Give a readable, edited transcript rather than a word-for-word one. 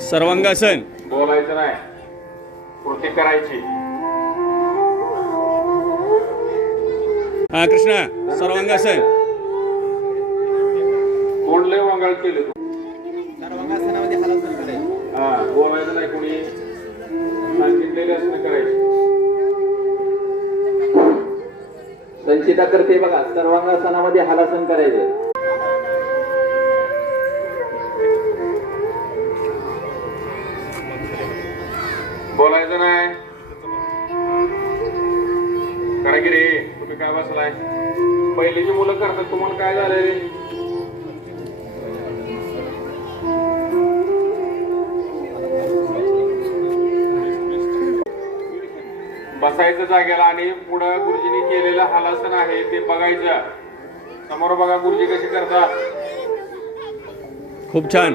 सर्वांगासन. बोलायचं नाही, कृती करायची. हा कृष्णा, सर्वांगासन. कोण लय वांगाळ केले तू. सर्वांगासनामध्ये हलासन करायचं. हा, बोलायचं नाही, कोणी सांगितलेले असं करायचे. संचिता करते बघा, सर्वांगासनामध्ये हलासन करायचं. बोलायचं नाही. करा की रे, तुम्ही काय बसलाय. पहिलीची मुलं करतात, तुम्हाला काय झालंय रे. बसायचं जागेला आणि पुढं गुरुजींनी केलेलं हलासन आहे ते बघायचं. समोर बघा गुरुजी कशी करतात. खूप छान.